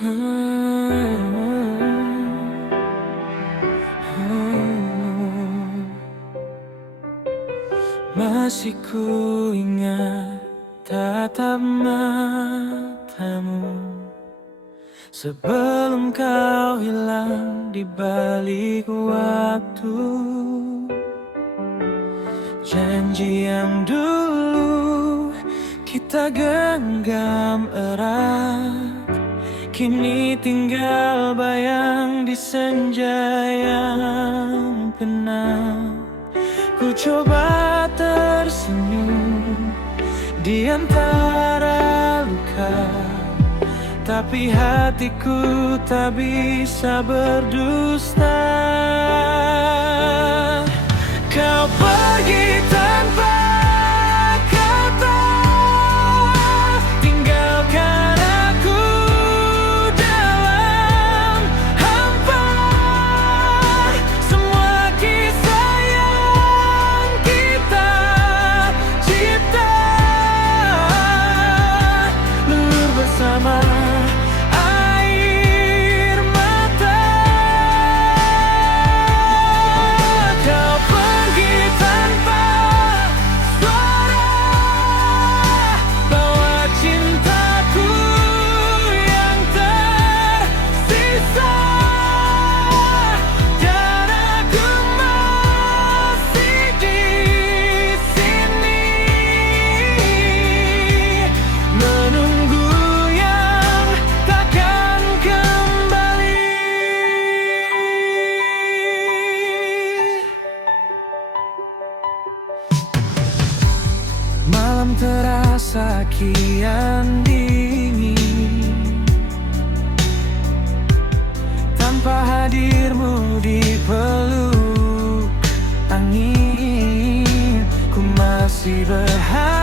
Masih ku ingat tatap matamu sebelum kau hilang di balik waktu. Janji yang dulu kita genggam erat, kini tinggal bayang di senja yang penat. Ku coba tersenyum di antara luka, tapi hatiku tak bisa berdusta. Kau pergi tanpa kata, tinggalkan aku dalam hampa. Semua kisah yang kita cipta lulur bersama air mata. Kau pergi tanpa suara, bawa cintaku yang tersisa, dan aku masih di sini menunggu yang takkan kembali. Malam terasa kian dingin tanpa hadirmu di peluk angin. Ku masih berharap